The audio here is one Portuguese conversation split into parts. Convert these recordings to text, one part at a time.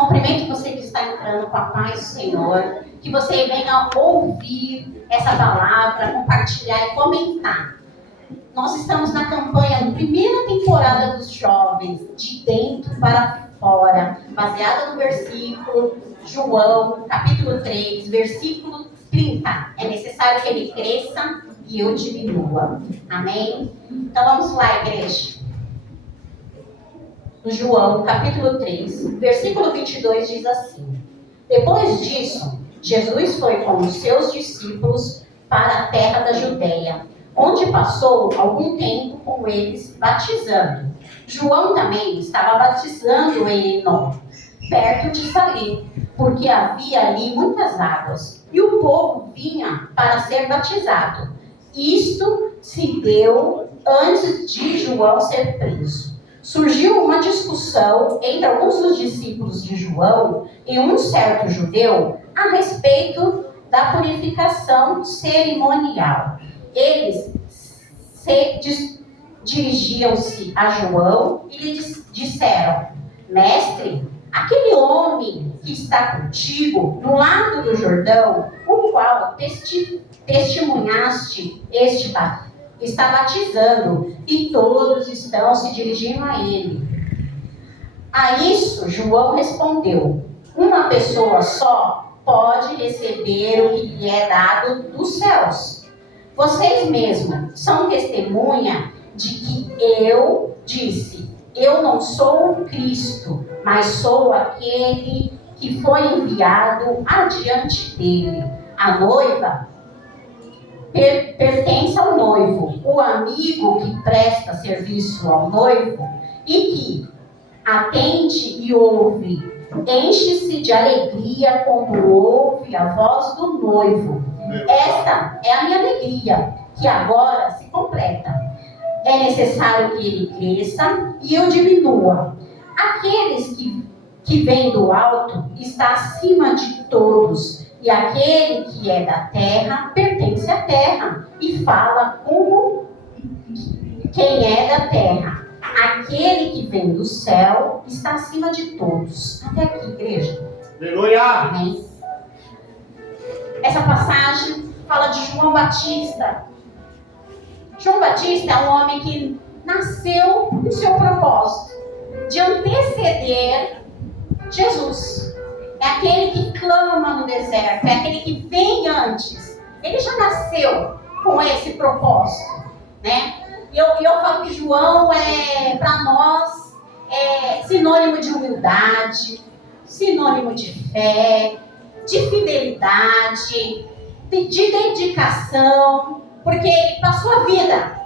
Cumprimento você que está entrando com a paz do Senhor. Que você venha ouvir essa palavra, compartilhar e comentar. Nós estamos na campanha, primeira temporada dos jovens, de dentro para fora, baseada no versículo João, capítulo 3, versículo 30. É necessário que ele cresça e eu diminua. Amém? Então vamos lá, igreja. João, capítulo 3, versículo 22 diz assim: Depois disso, Jesus foi com os seus discípulos para a terra da Judeia, onde passou algum tempo com eles batizando. João também estava batizando em Enó, perto de Salim, porque havia ali muitas águas, e o povo vinha para ser batizado. Isto se deu antes de João ser preso. Surgiu uma discussão entre alguns dos discípulos de João e um certo judeu a respeito da purificação cerimonial. Eles dirigiam-se a João e lhe disseram: Mestre, aquele homem que está contigo no lado do Jordão, o qual testemunhaste está batizando, e todos estão se dirigindo a ele. A isso, João respondeu: Uma pessoa só pode receber o que lhe é dado dos céus. Vocês mesmos são testemunha de que eu disse: Eu não sou o Cristo, mas sou aquele que foi enviado adiante dele. A noiva pertence ao noivo. O amigo que presta serviço ao noivo e que atende e ouve, enche-se de alegria quando ouve a voz do noivo. Esta é a minha alegria, que agora se completa. É necessário que ele cresça e eu diminua. Aqueles que vêm do alto está acima de todos. E aquele que é da terra pertence à terra e fala como quem é da terra. Aquele que vem do céu está acima de todos. Até aqui, igreja. Aleluia! Amém. Essa passagem fala de João Batista. João Batista é um homem que nasceu com o seu propósito de anteceder Jesus. É aquele que clama no deserto, é aquele que vem antes. Ele já nasceu com esse propósito, né? E eu falo que João para nós, sinônimo de humildade, sinônimo de fé, de fidelidade, de dedicação, porque ele passou a vida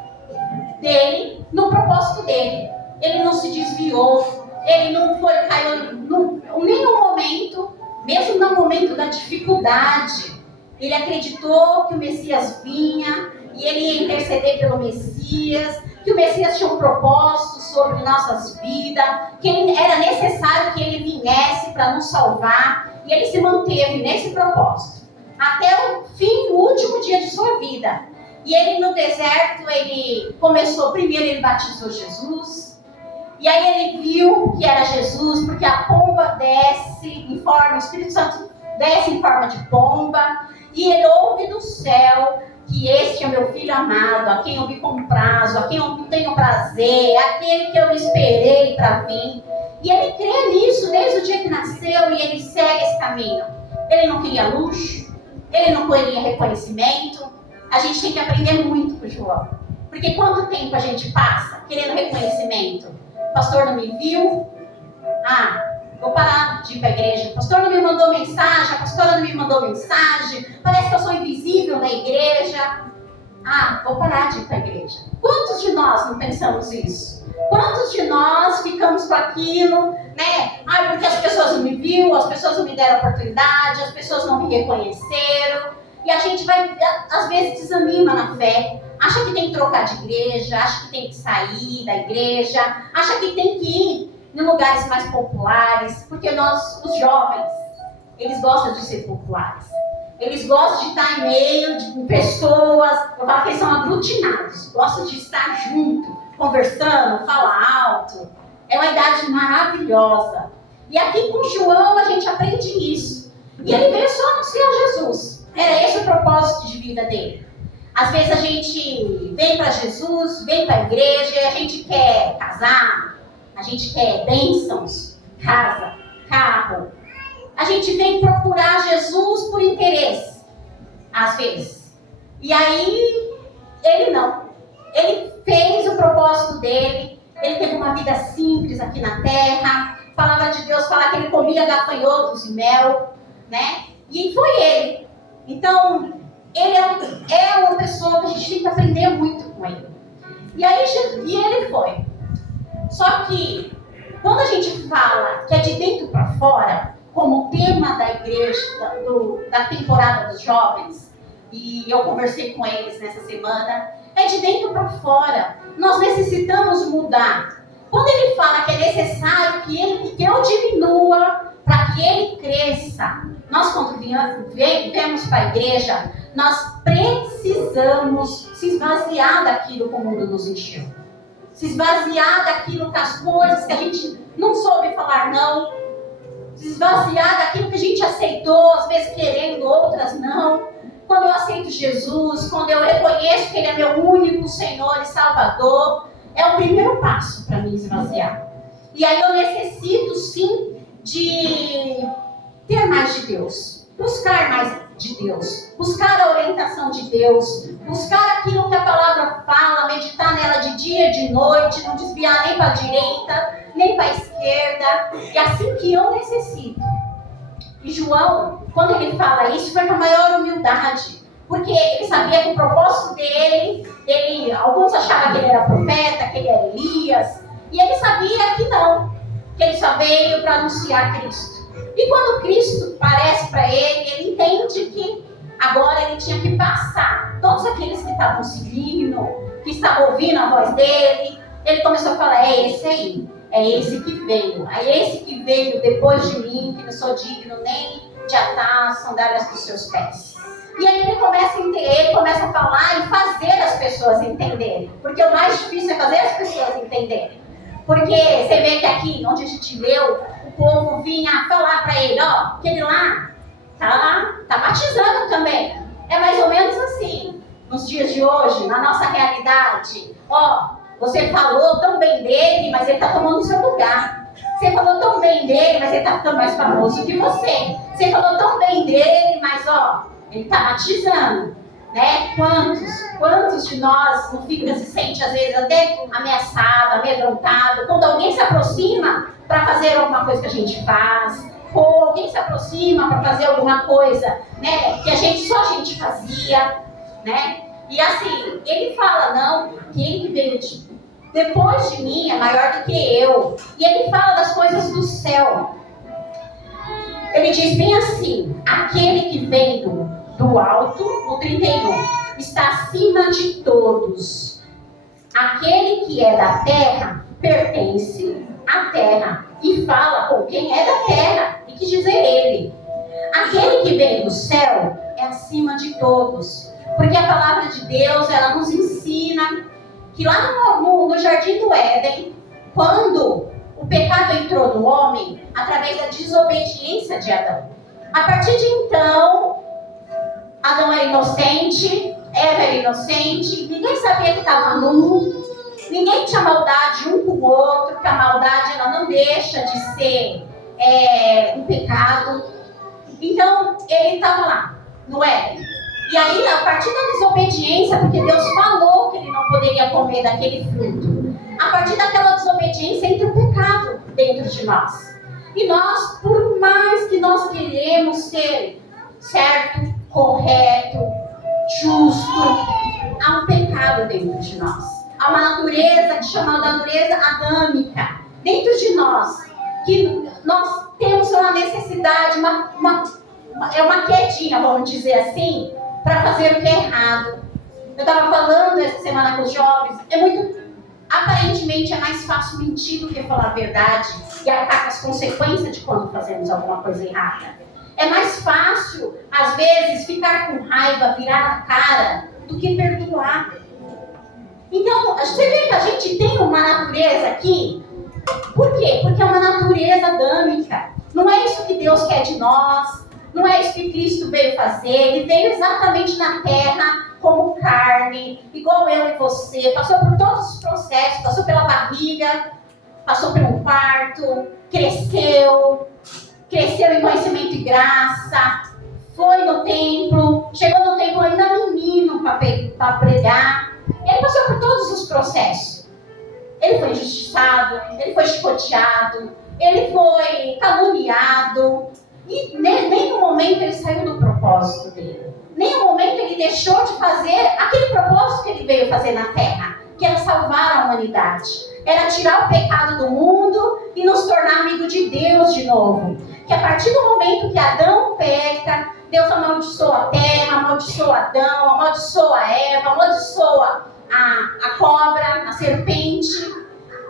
dele no propósito dele. Ele não se desviou, ele não caiu em nenhum momento, mesmo no momento da dificuldade. Ele acreditou que o Messias vinha e ele ia interceder pelo Messias, que o Messias tinha um propósito sobre nossas vidas, que era necessário que ele viesse para nos salvar, e ele se manteve nesse propósito até o fim, o último dia de sua vida. E ele no deserto, ele começou, primeiro ele batizou Jesus, e aí ele viu que era Jesus, porque a pomba desce em forma, o Espírito Santo desce em forma de pomba, e ele ouve do céu que este é meu filho amado, a quem eu vi com prazo, a quem eu tenho prazer, aquele que eu esperei para vir. E ele crê nisso desde o dia que nasceu, e ele segue esse caminho. Ele não queria luxo, ele não queria reconhecimento. A gente tem que aprender muito com o João, porque quanto tempo a gente passa querendo reconhecimento? O pastor não me viu? Vou parar de ir para a igreja. O pastor não me mandou mensagem, a pastora não me mandou mensagem, parece que eu sou invisível na igreja. Vou parar de ir para a igreja. Quantos de nós não pensamos isso? Quantos de nós ficamos com aquilo, né? Porque as pessoas não me viram, as pessoas não me deram oportunidade, as pessoas não me reconheceram. E a gente vai, às vezes, desanima na fé. Acha que tem que trocar de igreja, acha que tem que sair da igreja, acha que tem que ir em lugares mais populares, porque os jovens, eles gostam de ser populares. Eles gostam de estar em meio de pessoas, eu falo que eles são aglutinados, gostam de estar junto, conversando, falar alto. É uma idade maravilhosa. E aqui com João a gente aprende isso. E ele veio só anunciar Jesus. Era esse o propósito de vida dele. Às vezes a gente vem para Jesus, vem para a igreja e a gente quer casar, a gente quer bênçãos, casa, carro. A gente vem procurar Jesus por interesse, às vezes. E aí, ele não. Ele fez o propósito dele, ele teve uma vida simples aqui na terra. A palavra de Deus fala que ele comia gafanhotos e mel, né? E foi ele. Então, ele é uma pessoa que a gente tem que aprender muito com ele. E aí, ele foi. Só que, quando a gente fala que é de dentro para fora, como tema da igreja, da temporada dos jovens, e eu conversei com eles nessa semana, é de dentro para fora. Nós necessitamos mudar. Quando ele fala que é necessário que eu diminua para que ele cresça, nós quando viemos para a igreja, nós precisamos se esvaziar daquilo que o mundo nos encheu. Se esvaziar daquilo que as coisas que a gente não soube falar não. Se esvaziar daquilo que a gente aceitou, às vezes querendo, outras não. Quando eu aceito Jesus, quando eu reconheço que Ele é meu único Senhor e Salvador, é o primeiro passo para me esvaziar. E aí eu necessito sim de ter mais de Deus, buscar mais de Deus, buscar a orientação de Deus, buscar aquilo que a palavra fala, meditar nela de dia e de noite, não desviar nem para a direita, nem para a esquerda. É assim que eu necessito. E João, quando ele fala isso, foi com a maior humildade, porque ele sabia que o propósito dele, alguns achavam que ele era profeta, que ele era Elias, e ele sabia que não, que ele só veio para anunciar Cristo. E quando Cristo aparece para ele, ele entende que agora ele tinha que passar todos aqueles que estavam seguindo, que estavam ouvindo a voz dele. Ele começou a falar, é esse aí, é esse que veio, depois de mim, que não sou digno nem de atar as sandálias dos seus pés. E aí ele começa a entender, ele começa a falar e fazer as pessoas entenderem, porque o mais difícil é fazer as pessoas entenderem. Porque você vê que aqui, onde a gente leu, o povo vinha falar para ele, ó, aquele lá, tá batizando também. É mais ou menos assim, nos dias de hoje, na nossa realidade. Ó, você falou tão bem dele, mas ele está tomando o seu lugar. Você falou tão bem dele, mas ele está ficando mais famoso que você. Você falou tão bem dele, mas ó, ele está batizando. Né? Quantos de nós não fica, se sente às vezes até ameaçado, amedrontado, quando alguém se aproxima para fazer alguma coisa que a gente faz, ou alguém se aproxima para fazer alguma coisa, né, que só a gente fazia, né? E assim, ele fala, não, quem veio depois de mim é maior do que eu. E ele fala das coisas do céu. Ele diz bem assim, aquele que vem do alto, no 31, está acima de todos. Aquele que é da terra pertence à terra e fala com quem é da terra, e que dizer ele. Aquele que vem do céu é acima de todos, porque a palavra de Deus, ela nos ensina que lá no Jardim do Éden, quando o pecado entrou no homem, através da desobediência de Adão, a partir de então, Adão era inocente, Eva era inocente, ninguém sabia que estava nu, ninguém tinha maldade um com o outro, porque a maldade ela não deixa de ser um pecado. Então, ele estava lá, no Éden. E aí, a partir da desobediência, porque Deus falou que ele não poderia comer daquele fruto, a partir daquela desobediência entra o pecado dentro de nós. E nós, por mais que nós queremos ser certo, correto, justo, há um pecado dentro de nós. Há uma natureza que chama da natureza adâmica dentro de nós, que nós temos uma necessidade, uma quedinha, vamos dizer assim, para fazer o que é errado. Eu estava falando essa semana com os jovens, aparentemente é mais fácil mentir do que falar a verdade e arcar com as consequências de quando fazemos alguma coisa errada. É mais fácil, às vezes, ficar com raiva, virar a cara, do que perdoar. Então, você vê que a gente tem uma natureza aqui Por quê? Porque é uma natureza adâmica. Não é isso que Deus quer de nós. Não é isso que Cristo veio fazer. Ele veio exatamente na terra como carne, igual eu e você. Passou por todos os processos, passou pela barriga, passou pelo parto, cresceu em conhecimento e graça, foi no templo, chegou no templo ainda menino para pregar. Ele passou por todos os processos. Ele foi injustiçado, ele foi chicoteado, ele foi caluniado. E nem no momento ele saiu do propósito dele. Nem no momento ele deixou de fazer aquele propósito que ele veio fazer na terra, que era salvar a humanidade. Era tirar o pecado do mundo e nos tornar amigo de Deus de novo. Que a partir do momento que Adão peca, Deus amaldiçoa a terra, amaldiçoa Adão, amaldiçoa Eva, amaldiçoa a cobra, a serpente.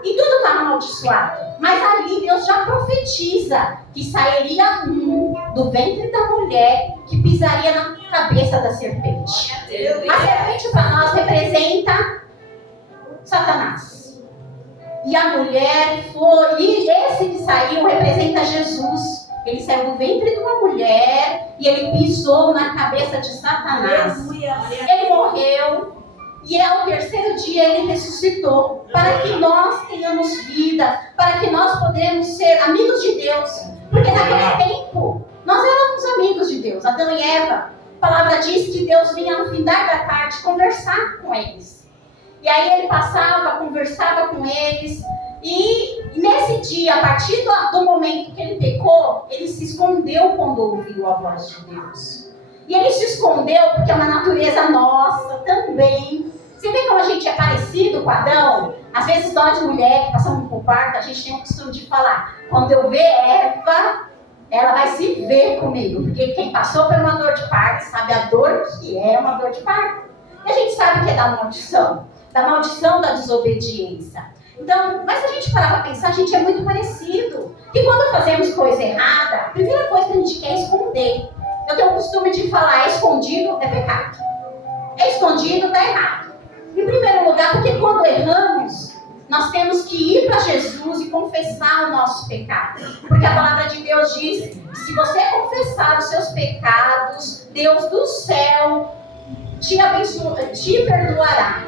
E tudo está amaldiçoado. Mas ali Deus já profetiza que sairia do ventre da mulher que pisaria na cabeça da serpente. A serpente para nós representa Satanás. E a mulher foi... E esse que saiu representa Jesus. Ele saiu do ventre de uma mulher e ele pisou na cabeça de Satanás. Ele morreu. E ao terceiro dia ele ressuscitou, para que nós tenhamos vida, para que nós podemos ser amigos de Deus. Porque naquele tempo, nós éramos amigos de Deus, Adão e Eva. A palavra diz que Deus vinha no findar da tarde conversar com eles. E aí ele passava, conversava com eles. E nesse dia, a partir do momento que ele pecou, ele se escondeu quando ouviu a voz de Deus. E ele se escondeu porque é uma natureza nossa também. Você vê como a gente é parecido com Adão? Às vezes nós, mulheres, que passamos por parto, a gente tem o costume de falar: quando eu ver Eva, ela vai se ver comigo. Porque quem passou por uma dor de parto sabe a dor que é uma dor de parto. E a gente sabe que é da maldição da desobediência. Então, mas se a gente parar para pensar, a gente é muito parecido. E quando fazemos coisa errada, a primeira coisa que a gente quer é esconder. Eu tenho o costume de falar: escondido é pecado. É escondido, está errado. Em primeiro lugar, porque quando erramos, nós temos que ir para Jesus e confessar o nosso pecado. Porque a palavra de Deus diz que se você confessar os seus pecados, Deus do céu te perdoará.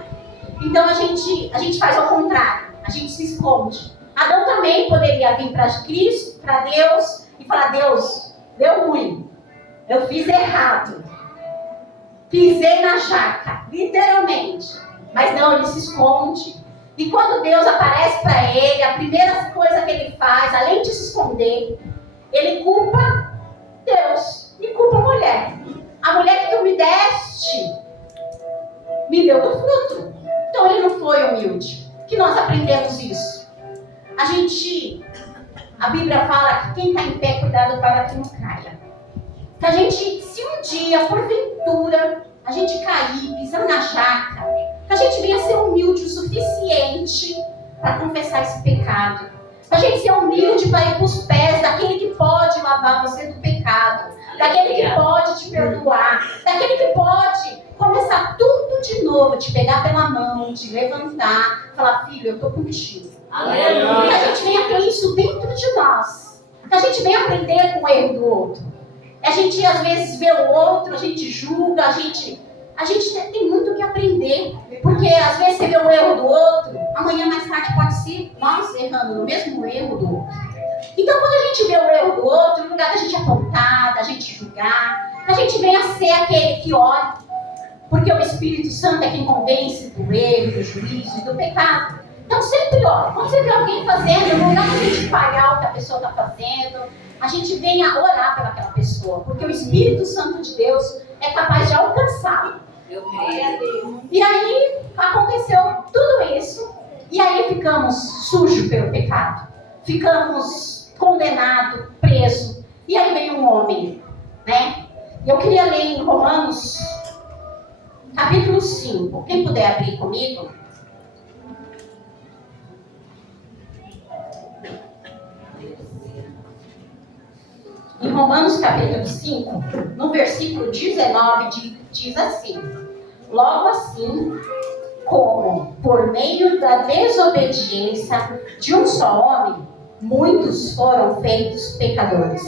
Então a gente faz ao contrário, a gente se esconde. Adão também poderia vir para Cristo, para Deus, e falar: Deus, deu ruim, eu fiz errado, pisei na jaca, literalmente. Mas não, ele se esconde. E quando Deus aparece para ele, a primeira coisa que ele faz, além de se esconder, ele culpa Deus e culpa a mulher. A mulher que tu me deste me deu do fruto. Então ele não foi humilde. Que nós aprendemos isso. A Bíblia fala que quem está em pé, cuidado para que não caia. Que a gente, se um dia, porventura, a gente cair, pisar na jaca, que a gente venha ser humilde o suficiente para confessar esse pecado. A gente ser humilde para ir para os pés daquele que pode lavar você do pecado, daquele que pode te perdoar, daquele que pode começar tudo de novo, te pegar pela mão, te levantar, falar: filho, eu estou contigo. Aleluia. Que a gente venha ter isso dentro de nós. Que a gente venha aprender com o erro do outro. A gente às vezes vê o outro, a gente julga, a gente tem muito o que aprender. Porque às vezes você vê o erro do outro, amanhã mais tarde pode ser nós errando no mesmo erro do outro. Então quando a gente vê o erro do outro, no lugar da gente apontar, da gente julgar, a gente venha ser aquele que olha. Porque o Espírito Santo é quem convence do erro, do juízo e do pecado. Então sempre olha, quando você vê alguém fazendo, no lugar da gente pagar o que a pessoa está fazendo, a gente venha orar pelaquela pessoa. Porque o Espírito Santo de Deus é capaz de alcançá-lo. E aí aconteceu tudo isso. E aí ficamos sujos pelo pecado. Ficamos condenados, presos. E aí vem um homem, né? E eu queria ler em Romanos, capítulo 5. Quem puder abrir comigo. Em Romanos capítulo 5, no versículo 19, diz assim: logo assim, como, por meio da desobediência de um só homem, muitos foram feitos pecadores,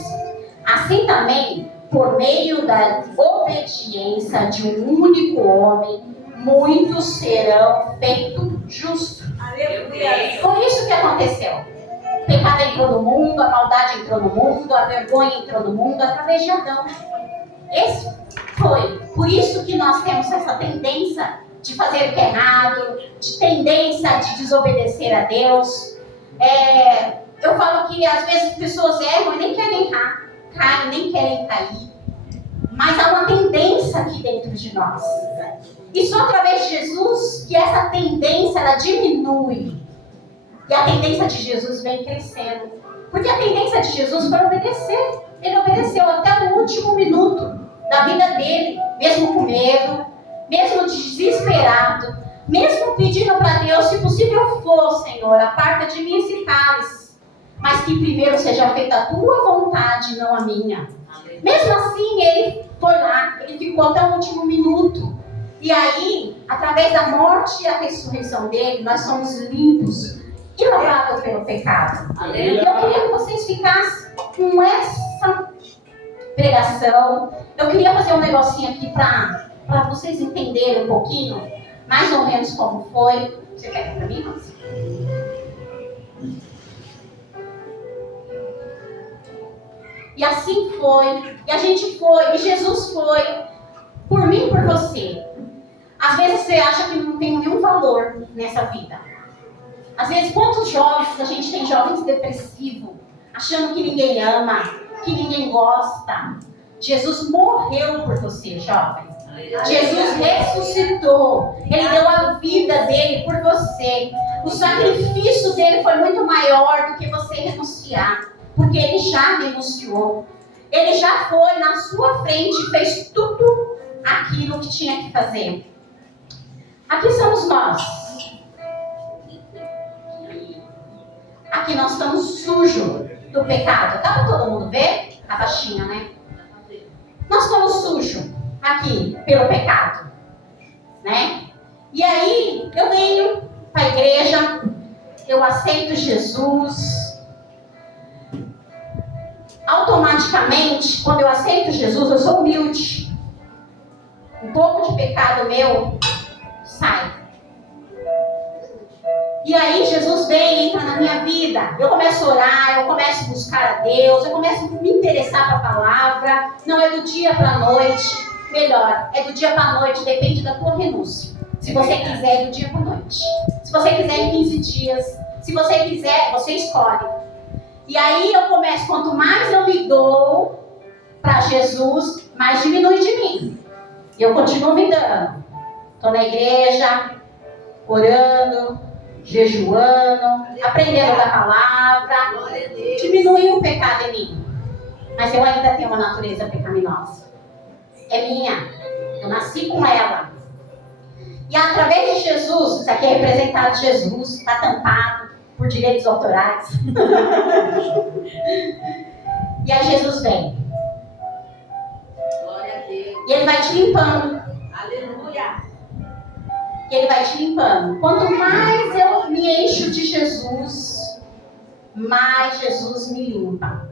assim também, por meio da obediência de um único homem, muitos serão feitos justos. Aleluia. Foi isso que aconteceu. O pecado entrou no mundo, a maldade entrou no mundo, a vergonha entrou no mundo através de Adão. Esse foi. Por isso que nós temos essa tendência de fazer o que é errado, de tendência de desobedecer a Deus. Eu falo que às vezes as pessoas erram e nem querem errar, caem, nem querem cair. Mas há uma tendência aqui dentro de nós. E só através de Jesus que essa tendência ela diminui. E a tendência de Jesus vem crescendo. Porque a tendência de Jesus foi obedecer. Ele obedeceu até o último minuto da vida dele, mesmo com medo, mesmo desesperado, mesmo pedindo para Deus, se possível for, Senhor, aparta de mim esse cálice, mas que primeiro seja feita a tua vontade, não a minha. Mesmo assim, ele foi lá, ele ficou até o último minuto. E aí, através da morte e a ressurreição dele, nós somos limpos e lavados pelo pecado. E eu queria que vocês ficassem com essa pregação. Eu queria fazer um negocinho aqui para vocês entenderem um pouquinho, mais ou menos como foi. Você quer para mim, Rose? E assim foi, e a gente foi, e Jesus foi, por mim e por você. Às vezes você acha que não tem nenhum valor nessa vida. Às vezes, quantos jovens, a gente tem jovens depressivos, achando que ninguém ama, que ninguém gosta. Jesus morreu por você, jovem. Jesus ressuscitou. Ele deu a vida dele por você. O sacrifício dele foi muito maior do que você renunciar. Porque ele já renunciou. Ele já foi na sua frente e fez tudo aquilo que tinha que fazer. Aqui somos nós. Aqui nós estamos sujos do pecado. Dá para todo mundo ver? A baixinha, né? Nós estamos sujos aqui pelo pecado, né? E aí eu venho para a igreja, eu aceito Jesus. Automaticamente, quando eu aceito Jesus, eu sou humilde. Um pouco de pecado meu sai. E aí Jesus vem, entra na minha vida. Eu começo a orar, eu começo a buscar a Deus, eu começo a me interessar pela palavra. Não é do dia para a noite. Melhor, é do dia para a noite, depende da tua renúncia. Se você quiser, é do dia para a noite. Se você quiser, em 15 dias. Se você quiser, você escolhe. E aí eu começo, quanto mais eu me dou para Jesus, mais diminui de mim. E eu continuo me dando. Estou na igreja, orando, jejuando, aprendendo da palavra, diminui o pecado em mim. Mas eu ainda tenho uma natureza pecaminosa. É minha. Eu nasci com ela. E através de Jesus, isso aqui é representado Jesus, está tampado por direitos autorais. E aí Jesus vem. Glória a Deus. E ele vai te limpando. Aleluia. E ele vai te limpando. Quanto mais eu me encho de Jesus, mais Jesus me limpa.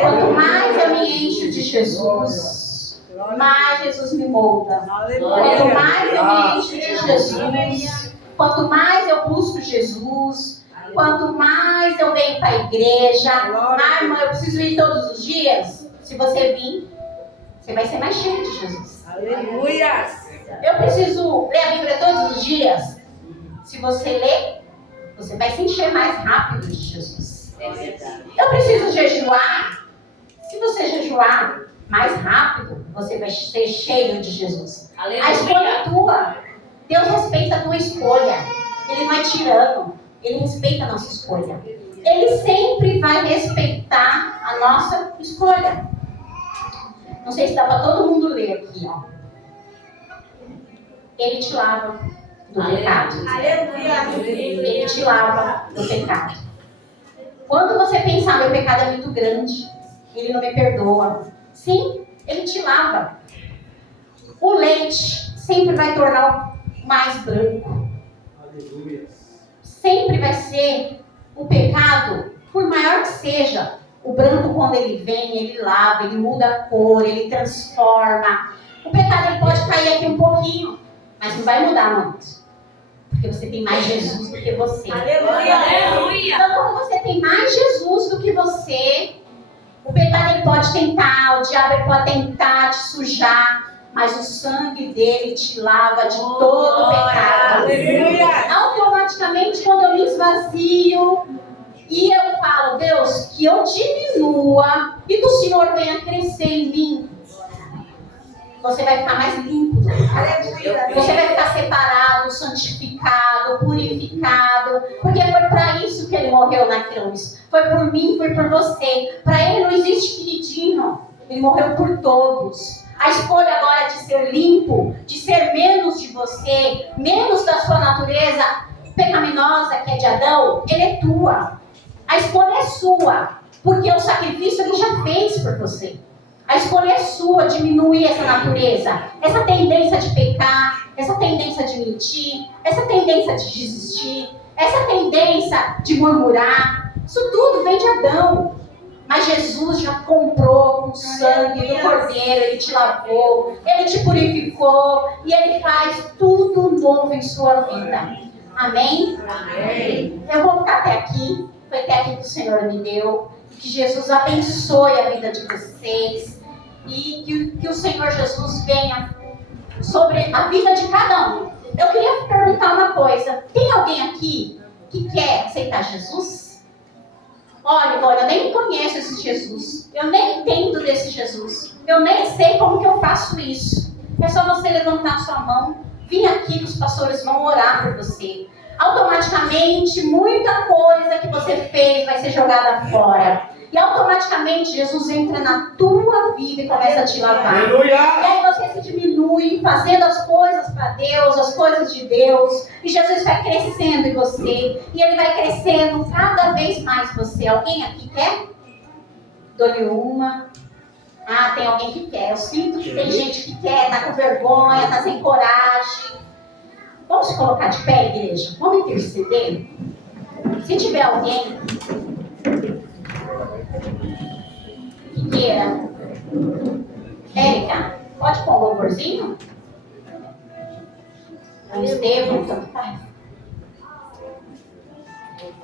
Quanto mais eu me encho de Jesus, mais Jesus me molda. Quanto mais eu me encho de Jesus, quanto mais eu busco Jesus, quanto mais eu venho para a igreja. Ah, irmã, eu preciso ir todos os dias. Se você vir, você vai ser mais cheio de Jesus. Aleluia. Eu preciso ler a Bíblia todos os dias. Se você ler, você vai se encher mais rápido de Jesus. Eu preciso jejuar. Se você jejuar mais rápido, você vai ser cheio de Jesus. A escolha é tua. Deus respeita a tua escolha. Ele não é tirano. Ele respeita a nossa escolha. Ele sempre vai respeitar a nossa escolha. Não sei se dá para todo mundo ler aqui, ó. Ele te lava do pecado. Ele te lava do pecado. Quando você pensar, meu pecado é muito grande, ele não me perdoa. Sim, ele te lava. O leite sempre vai tornar mais branco. Aleluia. Sempre vai ser o pecado, por maior que seja. O branco, quando ele vem, ele lava, ele muda a cor, ele transforma. O pecado ele pode cair aqui um pouquinho, mas não vai mudar muito. Porque você tem mais Jesus do que você. Aleluia. Aleluia. Então, quando você tem mais Jesus do que você, o pecado ele pode tentar, o diabo ele pode tentar te sujar, mas o sangue dele te lava de todo o pecado. Aleluia. Automaticamente, quando eu me esvazio e eu falo, Deus, que eu diminua e que o Senhor venha crescer em mim, você vai ficar mais limpo. Você vai ficar separado, santificado, purificado. Porque foi para isso que ele morreu na cruz. Foi por mim, foi por você. Para ele não existe queridinho. Ele morreu por todos. A escolha agora de ser limpo, de ser menos de você, menos da sua natureza pecaminosa que é de Adão, ele é tua. A escolha é sua. Porque o sacrifício ele já fez por você. A escolha é sua, diminuir essa natureza, essa tendência de pecar, essa tendência de mentir, essa tendência de desistir, essa tendência de murmurar. Isso tudo vem de Adão. Mas Jesus já comprou com o sangue do Cordeiro, ele te lavou, ele te purificou e ele faz tudo novo em sua vida. Amém? Amém. Eu vou ficar até aqui, foi até aqui que o Senhor me deu. Que Jesus abençoe a vida de vocês e que o Senhor Jesus venha sobre a vida de cada um. Eu queria perguntar uma coisa. Tem alguém aqui que quer aceitar Jesus? Olha, Ivone, eu nem conheço esse Jesus. Eu nem entendo desse Jesus. Eu nem sei como que eu faço isso. É só você levantar sua mão, vir aqui que os pastores vão orar por você. Automaticamente, muita coisa que você fez vai ser jogada fora. E automaticamente Jesus entra na tua vida e começa a te lavar. Aleluia. E aí você se diminui, fazendo as coisas para Deus, as coisas de Deus. E Jesus vai crescendo em você. E Ele vai crescendo cada vez mais você. Alguém aqui quer? Dou-lhe uma. Ah, tem alguém que quer. Eu sinto que tem gente que quer, tá com vergonha, tá sem coragem. Vamos se colocar de pé, igreja? Vamos interceder? Se tiver alguém que queira. Érica, pode pôr um louvorzinho? O Estevam, tanto faz.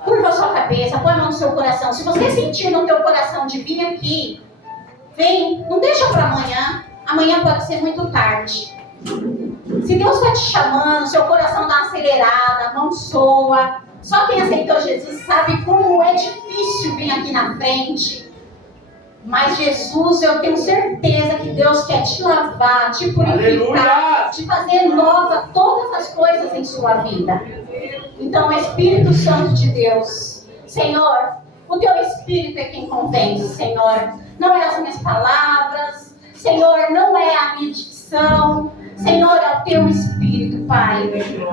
Curva a sua cabeça, põe a mão no seu coração. Se você sentir no teu coração de vir aqui, vem, não deixa para amanhã. Amanhã pode ser muito tarde. Se Deus está te chamando, seu coração dá uma acelerada, a mão soa. Só quem aceitou Jesus sabe como é difícil vir aqui na frente. Mas Jesus, eu tenho certeza que Deus quer te lavar, te purificar, Aleluia. te fazer nova todas as coisas em sua vida. Então, Espírito Santo de Deus, Senhor, o teu Espírito é quem convence, Senhor. Não é as minhas palavras, Senhor, não é a minha dicção, Senhor, é o teu Espírito, Pai.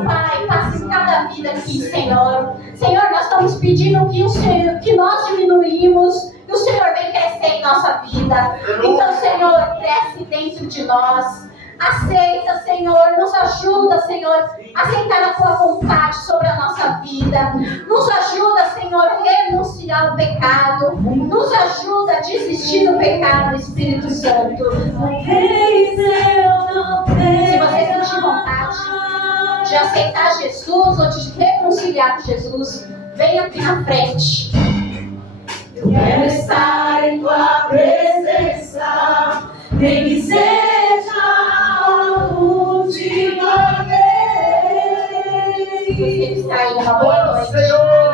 Pai, passe em cada vida aqui, Senhor. Senhor, nós estamos pedindo que nós diminuímos e o Senhor vem crescer em nossa vida. Então, Senhor, cresce dentro de nós. Aceita, Senhor, nos ajuda, Senhor, a aceitar a tua vontade sobre a nossa vida. Nos ajuda, Senhor, a renunciar ao pecado. Nos ajuda a desistir do pecado, Espírito Santo. Se você sentir vontade de aceitar Jesus ou de reconciliar com Jesus, venha aqui na frente. Eu quero estar em tua presença, nem que seja a última vez. Você que está aí, uma boa noite. Senhor.